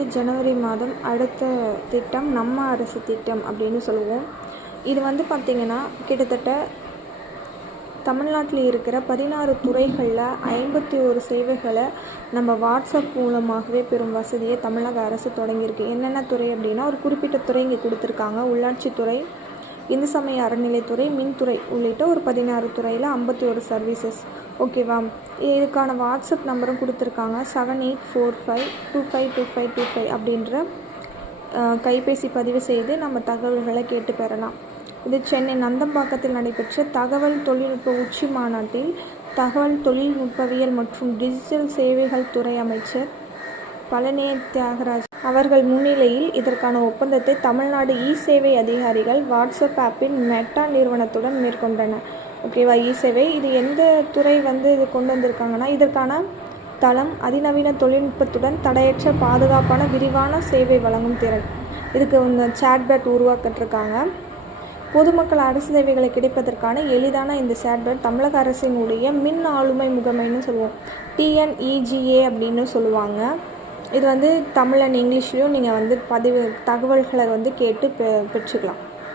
அடுத்து ஜனவரி மாதம் அடுத்த திட்டம் நம்ம அரசு திட்டம் அப்படின்னு சொல்லுவோம். இது வந்து பார்த்திங்கன்னா கிட்டத்தட்ட தமிழ்நாட்டில் இருக்கிற 16 துறைகளில் 51 சேவைகளை நம்ம வாட்ஸ்அப் மூலமாகவே பெறும் வசதியை தமிழக அரசு தொடங்கியிருக்கு. என்னென்ன துறை அப்படின்னா, ஒரு குறிப்பிட்ட துறை இங்கே கொடுத்துருக்காங்க. உள்ளாட்சித்துறை, இந்து சமய அறநிலைத்துறை, மின்துறை உள்ளிட்ட ஒரு 16 துறையில் 51 சர்வீசஸ். ஓகேவா? இதுக்கான வாட்ஸ்அப் நம்பரும் கொடுத்துருக்காங்க. 7845252525 அப்படின்ற கைபேசி பதிவு செய்து நம்ம தகவல்களை கேட்டு பெறலாம். இது சென்னை நந்தம்பாக்கத்தில் நடைபெற்ற தகவல் தொழில்நுட்ப உச்சி மாநாட்டில் தகவல் தொழில்நுட்பவியல் மற்றும் டிஜிட்டல் சேவைகள் துறை அமைச்சர் பழனி தியாகராஜ் அவர்கள் முன்னிலையில் இதற்கான ஒப்பந்தத்தை தமிழ்நாடு இ-சேவை அதிகாரிகள் வாட்ஸ்அப் ஆப்பின் மெட்டா நிறுவனத்துடன் மேற்கொண்டனர். ஓகேவா? இ-சேவை இது எந்த துறை இது கொண்டு வந்திருக்காங்கன்னா, இதற்கான தளம் அதிநவீன தொழில்நுட்பத்துடன் தடையற்ற பாதுகாப்பான விரிவான சேவை வழங்கும் திறன். இதுக்கு இந்த சேட்பேட் உருவாக்கிட்டிருக்காங்க. பொதுமக்கள் அரசு சேவைகளை கிடைப்பதற்கான எளிதான இந்த சேட்பேட் தமிழக அரசினுடைய மின் ஆளுமை முகமைன்னு சொல்லுவோம். TNEGA அப்படின்னு சொல்லுவாங்க. இது தமிழ் அண்ட் இங்கிலீஷ்லேயும் நீங்கள் தகவல்களை கேட்டு பெற்றுக்கலாம்.